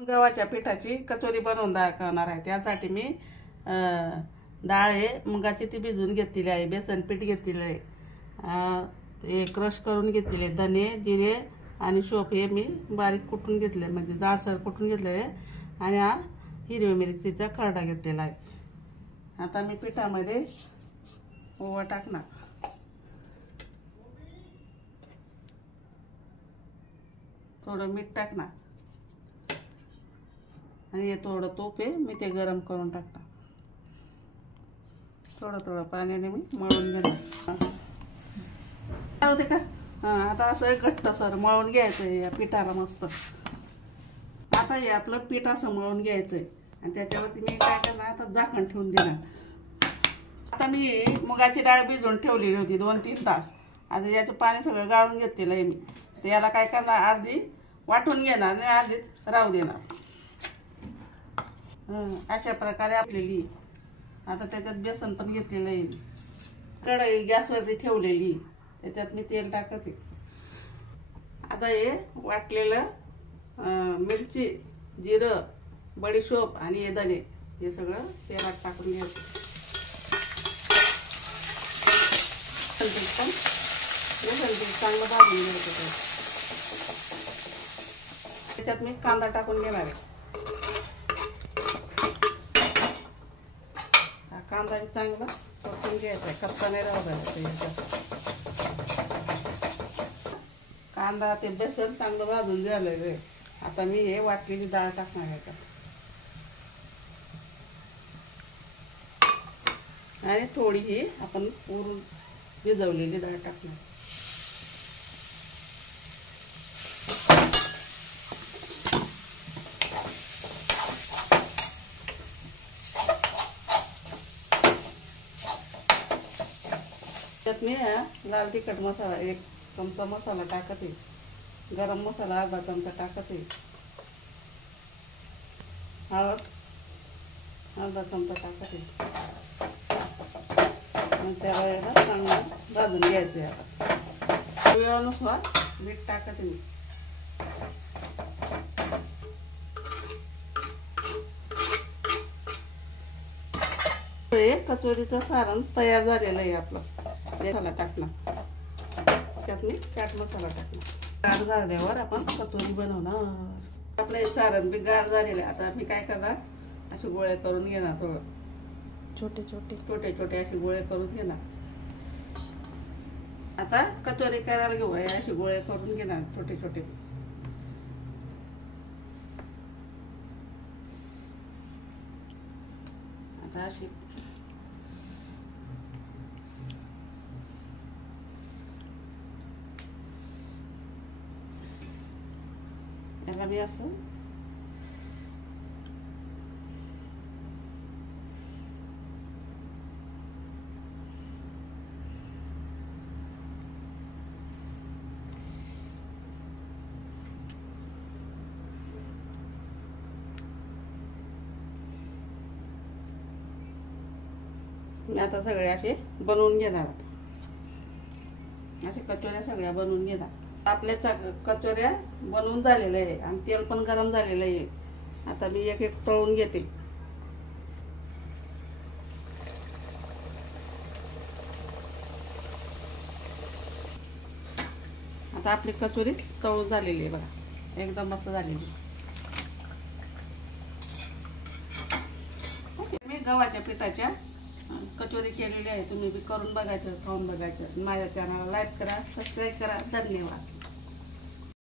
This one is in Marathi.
गव्हाच्या पिठाची कचोरी बनवून दाखवणार आहे। त्यासाठी मी डाळ आहे मुगाची ती भिजवून घेतलेली आहे, बेसन पीठ घेतलेलं आहे, हे क्रश करून घेतलेले, धने जिरे आणि शोप हे मी बारीक कुटून घेतले, म्हणजे जाडसर कुटून घेतलेले, आणि हा हिरवी मिरचीचा खरडा घेतलेला आहे। आता मी पिठामध्ये ओवा टाकणार, थोडं मीठ टाकणार, आणि हे थोडं तूप आहे मी ते गरम करून टाकणार। थोडं थोडं पाण्याने मी मळून घेणार होते का। आता असं घट्टसर मळून घ्यायचं आहे या पिठाला मस्त। आता हे आपलं पीठ असं मळून घ्यायचं आहे, आणि त्याच्यावरती मी काय करणार, आता झाकण ठेवून देणार। आता मी मुगाची डाळ भिजवून ठेवलेली होती 2-3 तास। आता याचं पाणी सगळं गाळून घेतलेलं आहे मी, तर याला काय करणार, अर्धी वाटून घेणार आणि अर्धी राहू देणार। अशा प्रकारे आपलेली। आता त्याच्यात बेसन पण घेतलेलं आहे, कढई गॅसवरती ठेवलेली, त्याच्यात मी तेल टाकते। आता हे वाटलेलं मिरची, जिरं, बडीशोप आणि हे धने हे सगळं तेलात टाकून घ्यायचं। पण चांगलं भाजून घ्यायचं। त्याच्यात मी कांदा टाकून घेणार आहे। कांदा चांगला परतून घ्यायचा, कच्चा नाही राहू द्यायचा। कांदा ते बेसन चांगलं भाजून झालेलं आहे। आता मी हे वाटलेली डाळ टाकणार आहे, आणि थोडी ही आपण पुरून भिजवलेली डाळ टाकणार। त्यात मी लाल तिखट मसाला 1 चमचा मसाला टाकते, गरम मसाला अर्धा चमचा टाकते, हळद अर्धा चमचा टाकते, आणि त्याला चांगलं भाजून घ्यायचं आहे। आता वेळानुसार मीठ टाकते मी। कचोरीचं सारण तयार झालेलं आहे आपलं। मसाला टाकणार, त्यात मी चाट मसाला टाकणार। गार झाल्यावर आपण कचोरी बनवणार। आपलं हे सारण बी गार झालेलं आहे। आता मी काय करणार, असे गोळे करून घेणार, थोडं छोटे छोटे असे गोळे करून घेणार। आता कचोरी करायला घेऊ, असे गोळे करून घेणार छोटे छोटे। आता अशी याला मी असं मी आता सगळे असे बनवून घेणार। असे कचोऱ्या सगळ्या बनवून घेणार। आपल्या कचोऱ्या बनवून झालेल्या आहे, आणि तेल पण गरम झालेलं आहे। आता मी एक एक तळून घेते। आता आपली कचोरी तळून झालेली आहे बघा, एकदम मस्त झालेली। मी गव्हाच्या पिठाच्या कचोरी केलेली आहे, तुम्ही बी करून बघायचं, खाऊन बघायचं। माझ्या चॅनलला लाईक करा, सबस्क्राईब करा। धन्यवाद।